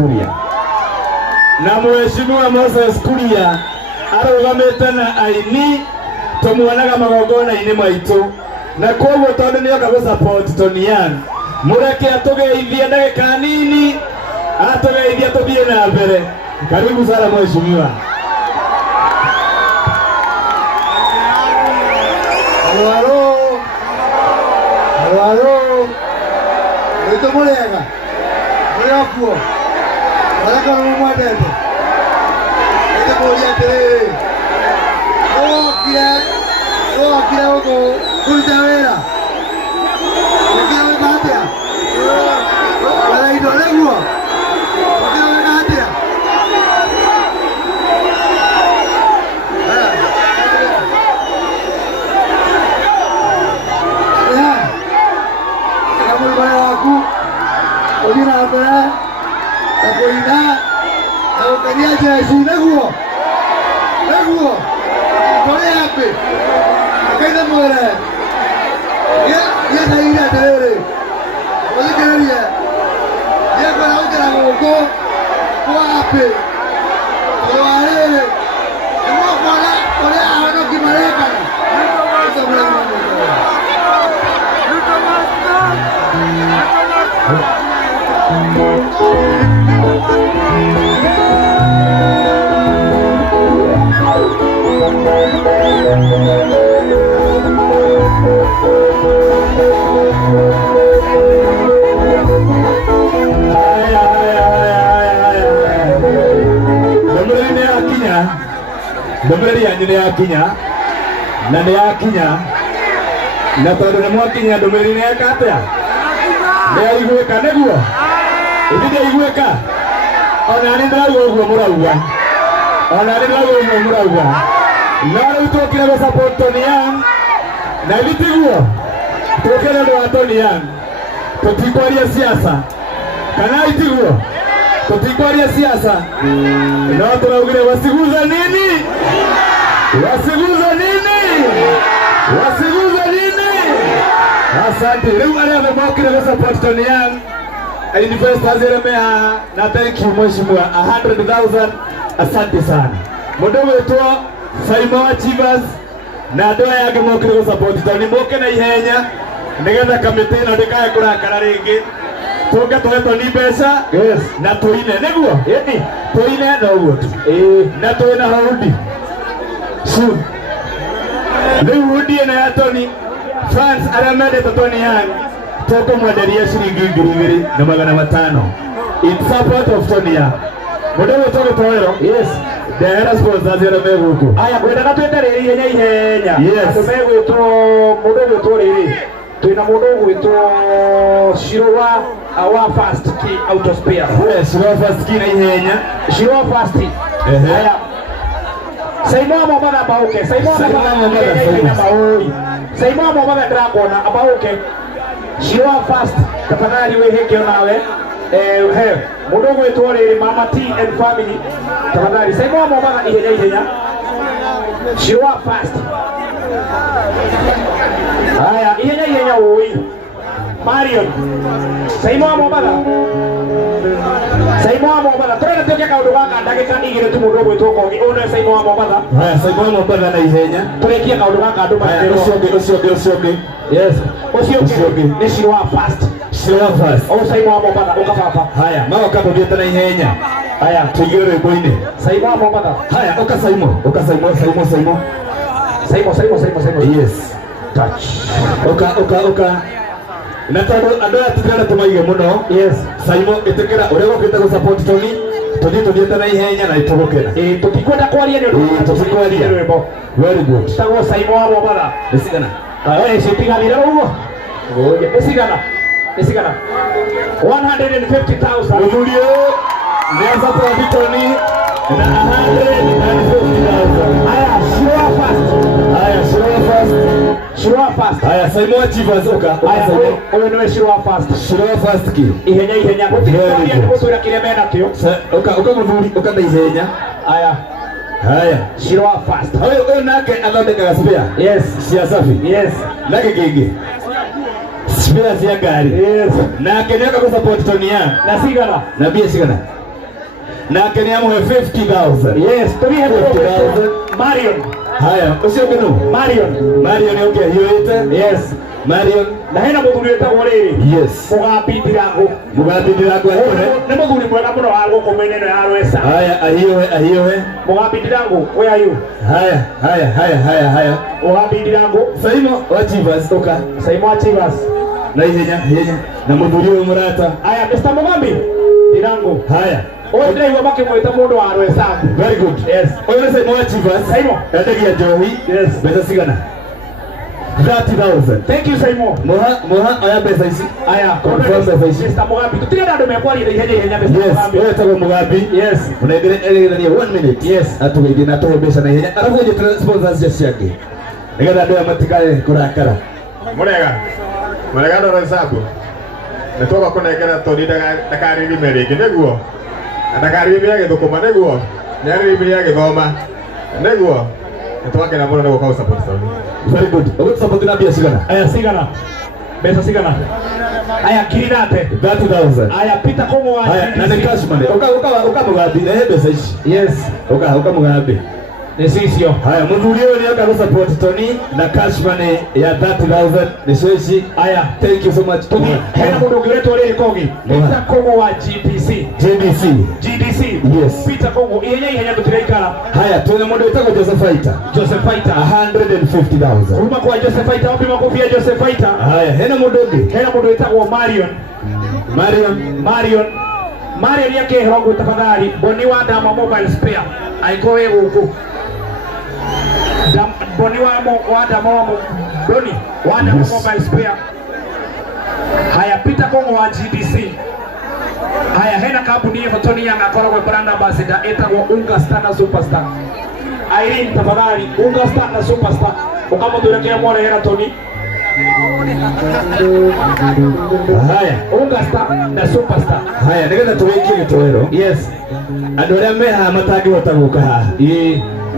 Kuria na mheshimiwa Moses Kuria arugamite na aini tumuonaga magongona-ini maitu na koguo tondu nioka gu support Tonny mureke atugeithie ndagika nini atugeithie tuthie na mbere. Karibu sana mheshimiwa. Halo ito mulega murakuo baraka no mwadete ito kuria tere kira uko kulitawera kira webatea wala idolegwa kira webatea Ojina abera takoina takonia jesu neguo kore ape kaida more ya saira tere oje keria ya para utera goko ko ape ko arere mo kora kore ano kimareka Ndumĩrĩri yanyu nĩ yakinya na nĩ yakinya na tondũ nĩ mwakinya ndũmĩrĩri nĩ yeka atĩa nĩ yaiguĩka nĩguo ĩthi ndĩaiguĩka ona nĩ ndĩrauga ũguo mũrauga no rĩu tũkire gũ support Tonny na ĩthi tiguo tũkire ũndũ wa Tonny tũtikwaria siasa kana itiguo tutikwaria siasa no turaugire wasiguza nini asante rĩu arĩa mokire gũ support Tonny investors eremea na thank you mheshimiwa 100,000 asante sana mũndũ wĩtwo Saimo Achievers na andũ aya angĩ mokire gũ support Tonny moke na ihenya nĩgetha kamĩtĩ ĩno ndĩkae kũrakara rĩngĩ tuge tuhe Tonny mbeca na tuine nĩguo tuine no guo tu na tuina hodi soon rĩu hodi ĩno ya Tonny fans arĩa mendete Tonny tũkũmwenderia ciringi 2,500 in support of Tonny mũndũ wĩtwo Gĩtoero ndehera sponsors arĩa me gũkũ aya ngwendaga twendererie ihenya andũ megwĩtwo mũndũ wĩtwo rĩrĩ twina mũndũ gwĩtwo Shirwa our first key out of spare Shirwa first key na ihenya Shirwa first aya Saimo Momotha Bauke Saimo Momotha ndĩrakũona Bauke Shirwa first tafadhali wĩhĩke onawe he mũndũ gwĩtwo rĩrĩ Mama T and family tafadhali Saimo Momotha ihenya Shirwa first aya ihenya ui Marion Saimo Momotha tũrenda tũke kaũndũ gaka ndagĩka igĩrĩ tu mũndũ gwĩtwo Kogi ũyũ nĩ Saimo Momotha aya Saimo Momotha na ihenya tũrĩkie kaũndũ gaka andũ makerwo ũcio ũngĩ yes ũcio ũngĩ nĩ Shirwa first ũyũ Saimo Momotha ũkababa haya magoka tũthiĩte na ihenya haya tũigĩre rwĩmbo-inĩ Saimo Momotha haya ũka Saimo yes touch oka na tondũ andũ aya tũtirenda tũmaige mũno yes Saimo ĩtĩkĩra ũrĩa gũkĩte gũ support Tonny tũthiĩte na ihenya na itũgũkena tũtikwenda kwaria nĩ ũndũ tũtikwaria rwĩmbo very good tagwo Saimo Momotha nĩcigana citiganire ũguo nĩcigana 150,000 mũthuri ũyũ nĩ support Tonny na 150,000 aya Shirwa first aya Saimo Achievers oka oyo nĩwe Shirwa first ki ihenya gũtwĩra kĩrĩa mena kĩo oka mũthuri oka na ihenya aya Shirwa first oyo nake athondekaga spare yes cia safi yes nake kĩngĩ spare cia ngari yes nake nĩoka gũ support Tonny na mbia cigana na Kenya amwe 50,000. Yes, to be 50,000. Marion. Haya, ucio kinu. Marion yoke hiyoite. Yes. Marion na hena muthuri wetagwo riri. Yes. Mugambi Ndirangu. Nĩ mũthuri mwega mũno wa gũkũ mĩena ya Rwesa. Haya, ahiyowe. Mugambi Ndirangu, where are you? Haya. Mugambi Ndirangu. Saimo wa Chivas oka. Saimo wa Chivas. Na ihenya. Na muthuri uyu murata. Haya, Mr. Mugambi Ndirangu. Haya. Oyo ndio makimwita mũndũ wa Rwesa. Very good. Yes. Oyo nĩ Saimo wa Chivas. Saimo. Endagia njohi. Yes. Mbeca cigana? 30,000. Thank you, Saimo. Moha aya pesa ici. Aya, confirm pesa ici. Mr. Mugambi. Tutigana andũ mekwarĩra ihenya Mr. Mugambi. Yes, oyo tagwo Mugambi. Yes. Unaendelea 1 minute. Yes. Atugeithie na tuhe mbeca na ihenya. Arabu nje sponsors ciake. Nigetha andũ aya matikae kurakara. Murega ndoro isabu. Nĩtwoka kũnengera Tonny ndakarĩrime rĩngĩ nĩguo. Ndakarĩrime gĩthũkũma nĩguo. Nĩarĩrime gĩthoma nĩguo. Nĩtwakena mũno nĩguo kwa support Tonny. Very good. Ogo support na bia cigana? Aya cigana. Mbeca cigana. Aya kirinate 30,000. Aya Peter Kongo wa. Aya na ni cash money. Uka Mugambi na mbeca ici. Yes. Uka Mugambi. Nesicio. Haya muthuri uyu ni aka support Tonny na cash money ya 30,000 nicici. Aya, thank you so much. Tonny, hena mundu ungiretwo riri Kogi. Peter Kongo wa GDC. Yes. Peter Kongo ihenya tutiraikara. Haya tuna mundu wetagwo Joseph Fighter. 150,000. Kuma kwa Joseph Fighter, wapi makofi ya Joseph Fighter? Haya hena mundu ungi. Hena mundu wetagwo Marion yake herogo tafadhali. Boni wa Dama Mobile Spare. Aikowe guku. Boni wa Dama Mobile Spare. Haya Peter Kongo wa GDC. Haya hena kampuni ya Tonny yang akoragwo brand ambassador etagwo Unga Star na Superstar. Irene tafadhali Unga Star na Superstar. Ukamuthurekea mwore hera Tonny. Haya Unga Star na Superstar. Haya nigetha tuwikie gitowero. Yes. Andu aria meha matangihota guka haha.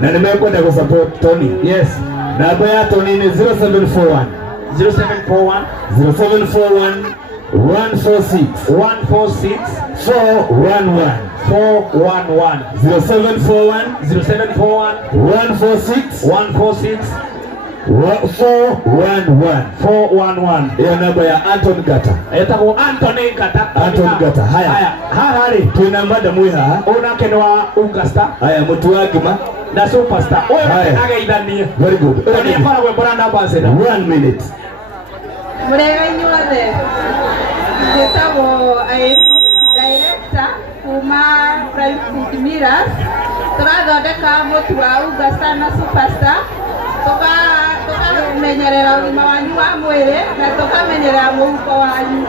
Na nimekwenda ku support Tonny. Yes. Namba ya Tonny ni 0741 0741 146 411 0741 146 411 hiyo namba ya Anton Gata. Etagwo Anthony Gata. Haya hari tuna mada mwiha ona kenwa Unga Star. Haya mtu wa ngima na Superstar. Oyo ageithania. Very good. Tonny akoragwo brand ambassador. 1 minute. Murega inyuothe njĩtagwo director kuma Prime Food Millers. Tũrathondeka mũtu wa Unga Star na Superstar. Tũkamenyerera ũgima wanyu wa mwĩrĩ na tũkamenyerera mũhuko wanyu.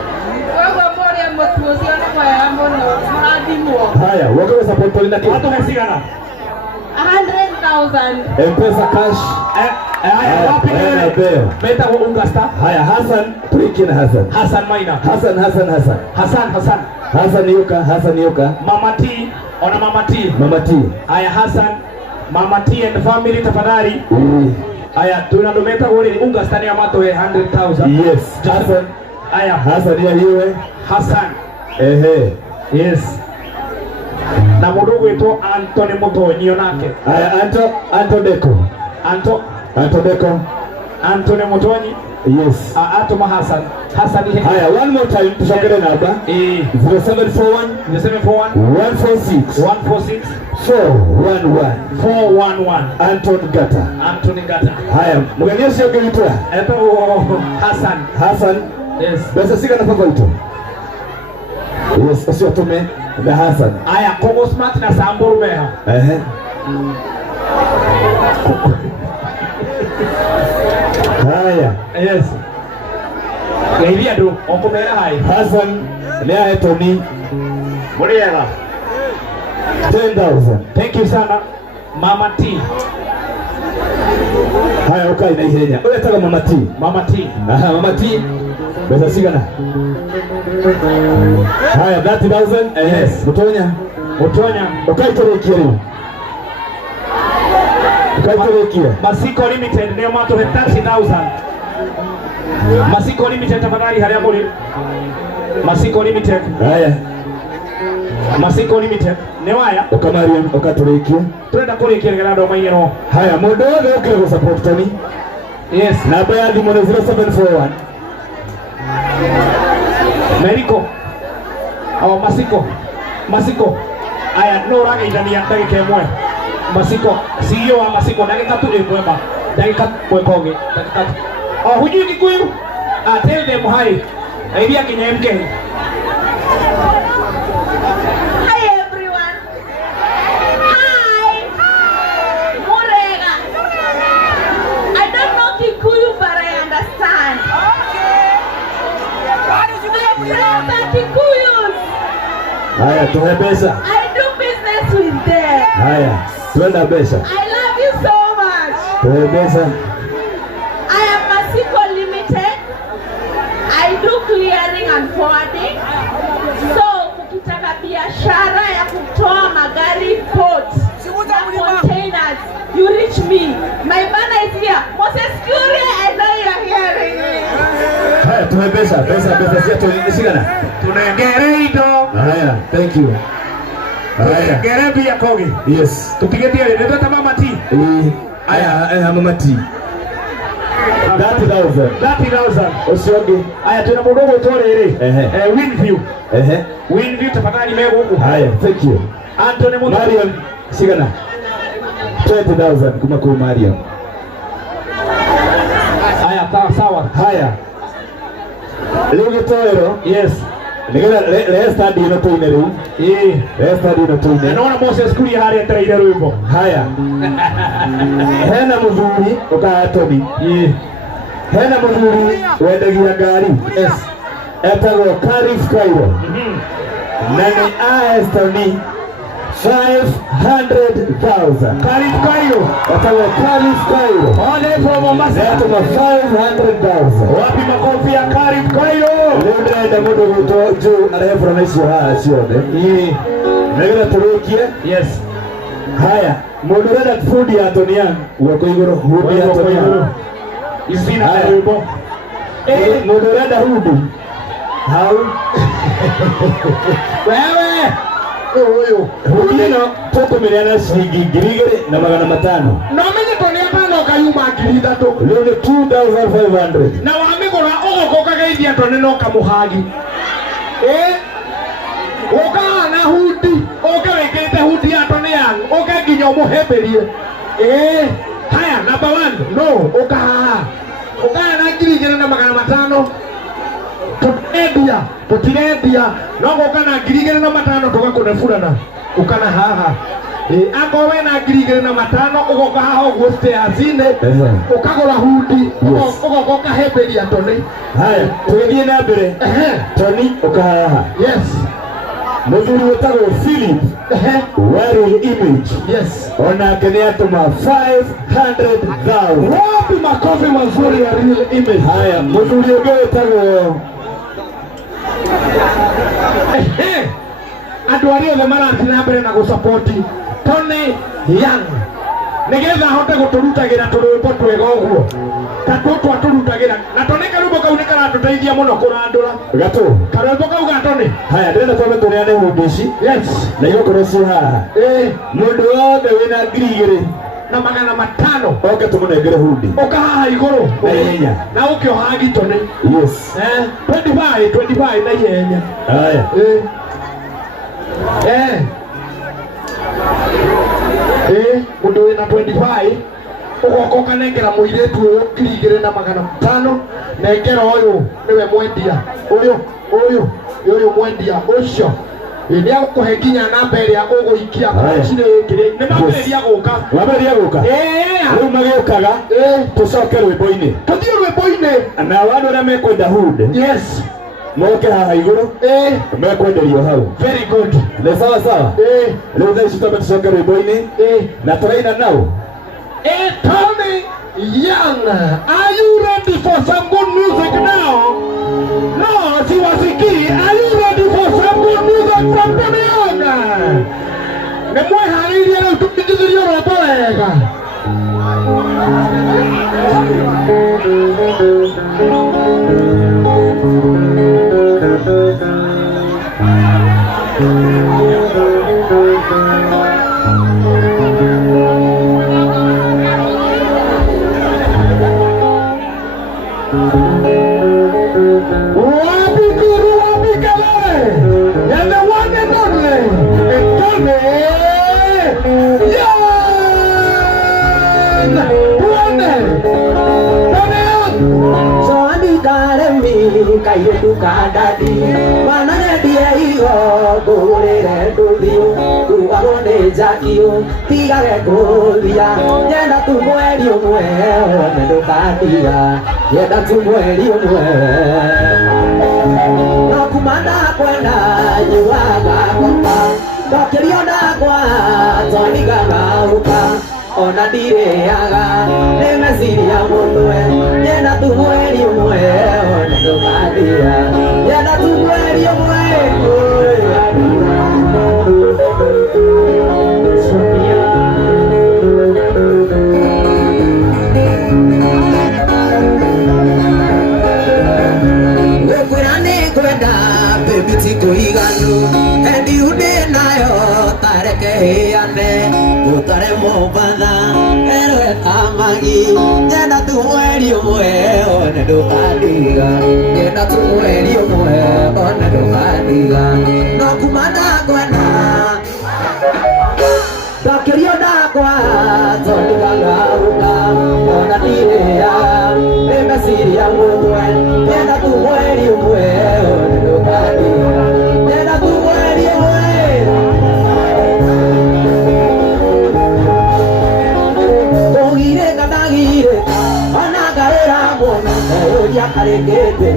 Koguo mũrĩe mũtu ũcio nĩ mwega mũno. Mũrathimwo. Haya wako support Tonny na kitu. Watu mesigana 100,000. M-Pesa cash. Haya wapi wewe? Betagwo Unga Star. Haya Hassan tuiki na Hassan Maina. Hassan yuka. Mama T, ona Mama T. Haya Hassan, Mama T and family tafadhali. Haya tunadometa wale Unga Star ya mato 100,000. Yes. Hassan ya hiwe. Hassan. Yes. Na mudogo wetu Anthony Mutonyi onake. Haya Anto Deko. Anthony Mutonyi. Yes. Atoma Hassan. Haya one more time tushangere namba. 0741 146 411 Anton Gata. Haya mganyesha ukiitwa Hassan. Yes. Basi sika na favorito. Yes, sio tume na Hassan. Haya Kongo Smart na Samburu meha. Haya. Yes. Gailia do okomera hai. Hassan lea Tonny. Muriela. 10,000. Thank you sana. Mama T. Haya ukai na ihenya. Wewe taka Mama T. Mama T. Pesa sigana. Haya 30,000. Yes. Mutonya. Ukai turekie leo. Masiko Limited ndio mato 30,000. Masiko Limited tafadhali haria muri. Masiko Limited. Haya. Masiko Limited. Newaya. Okamariam okaturiki. Tuenda kurikia ngalando mainyero. Haya mundu wothe ukire go support Tonny. Yes. Namba ya thimu 0741. Meriko. Masiko. Aya no rageithania ndagika imwe. Masiko CEO wa Masiko ndagika tu imwe ba. Ndagika mwekonge. Ndagika. Hujui Kikuyu? Tell them hi. Idea kinya MK. Hi everyone. Hi. Murega. I don't know Kikuyu but I understand. Kikuyus. Haya tuhe pesa. I do business with them. Haya twenda pesa. I love you so much. Tuhe pesa. I am Masiko Limited. I do clearing and forwarding. So ukitaka biashara ya kutoa magari port na containers, you reach me. My banner is here. Moses Kuria, I know you are hearing me. Haya tuhe pesa sia tuishikana. Tunagereito. Haya thank you. Haya Gerebi ya Kogi. yes. Tupigetia ile ndio mama T. Aya mama T. 30,000. Usioge. Aya tuna mudogo torere. Winview. Winview tafadhali mego huko. Haya thank you. Anthony Mundo. Mariam shikana. 20,000 kuma kwa Mariam. Aya sawa. Haya. Leo gitoero. Yes. Le study no tuine ru. Le study no tuine. Naona Moses Kuria hari entreire rwimbo. Haya. Hena muthuri uka Tonny. Hena muthuri wendagia ngari. Yes. Etagwo Karif Kairo. Nani Tonny 500,000. Karif Kairo. Etagwo Karif Kairo. Ole from Mombasa. Etagwo 500,000. Wapi makofi ya Karif Kairo? Leo ndio mundu guto juu arehefura na icio haha ciothe. Nĩgetha tũrĩkie. Yes. Haya, mũndũ ũrenda food ya Tonny yangu guoko igũrũ, food ya Tonny yangu. Izina rwimbo. Mũndũ ũrenda hudu. Hau. Wewe. Huyu. Hudu ĩno tũkũmĩrĩana ciringi 2,500. No menye Tonny apano kayuma 3,000. Leo nĩ 2,500. Na wamigora ogokoka geithia Tonny no kamuhagi. Oka na hudi, oka wekete hudi ya Tonny yangu, oka nginya umuhemberie. Haya number 1, no, oka haha. Oka na 2,500. Tutirendia, no oka na 2,500 tugakunefurana. Ukana haha. Akowe na 2,500 ugoka haha uguo stairs-ine. Ukagura hudi, ugoka hemberia Tonny. Haya, tũgĩthiĩ na mbere. Tonny uka haha. Yes. Mũthuri wĩtagwo Philip. Wearing image. Yes. Onake nĩatũma 500,000. Wapi makofi mazuri ya real image. Haya, mũthuri ũngĩ wĩtagwo andũ arĩa othe marathi na mbere na gũsapoti Tonny Young nĩgetha ahote gũtũrutagĩra tũrwĩmbo twega ũguo ta tũtũ atũrutagĩra na Tonny karwĩmbo kau nĩ karatũteithia mũno kũrandũra gatũ karwĩmbo kau ga Tonny. Haya, ndĩrenda twambe tũneane hundi ici. Yes. Na igũkorwo ciĩ haha. Mũndũ wothe wĩna 2,500 oke tũmũnengere hundi. ũka haha igũrũ na ihenya na ũkĩohagi Tonny. Yes. 25 na ihenya. Haya. Mũndũ wĩna 25 ũgoka ũkanengera mũirĩtu ũyũ 2,500 nengera ũyũ nĩwe mwendia ũyũ mwendia ũcio nĩ agũkũhe nginya namba ĩrĩa ũgũikia kũrĩcire kĩrĩa nĩ mambĩrĩria gũka rĩu magĩũkaga tũcoke rwĩmbo-inĩ tũthiĩ rwĩmbo-inĩ na andũ arĩa mekwenda hundi. Yes. Moke haha igũrũ mekwenderio hau. Very good. Nĩ sawa sawa. Rĩu thaa ici twambe tũcoke rwĩmbo-inĩ na tũraina nao. Tonny Young, are you ready for some good music now? No, siwasikii. Are you ready for some good music from Tonny Young? Nĩmweharĩirie rĩu tũkĩnjithĩrio rwĩmbo wega. ukandadi mwana nyendie igo ngũgũrĩre ndũthiũ kurugagwo nĩ njakio tigage kũthia nyenda tu mweri ũmwe one ndũkandiga nyenda tu mweri ũmwe no kuma ndakwenda nyuaga ngoma ndokĩrio ndakwa Tonny ngang'aũka ona ndirĩaga nĩ meciria mũndwe nyenda tu mweri ũmwe one ndũkandiga nyenda tu mweri ũmwe gũkwĩra nĩ ngwenda baby ti kũiganu hendi ndĩ nayo tareke hĩane gũtare Mombatha erwe tamagi nyenda tu mweri ũmwe one ndũkandiga nyenda tu mweri ũmwe one ndũkandiga no kuma ndakwenda ndokĩrio ndakwa Tonny ngang'aũka ona ndirĩaga nĩ meciria mũmwe nyenda tu mweri ũmwe one ndũkandiga nyenda tu mweri ũmwe kũgirĩka ndagirĩka ona ngarĩra muona ũria karĩkĩte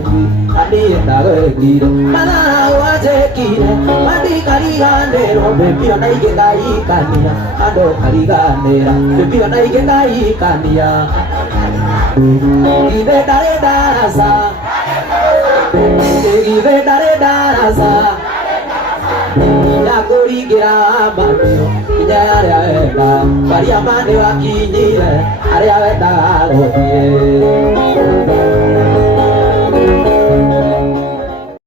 niĩ ndagwĩkire mathaa wanjĩkire mandikariganĩrwo baby ona ingĩgaikania andũ kariganĩra baby ona ingĩgaikania githĩ ndarĩ ndaraca githĩ ndarĩ ndaraca kũringĩra mabiũ kinya arĩa wenda maria mande wakinyire arĩa wendaga gũthiĩ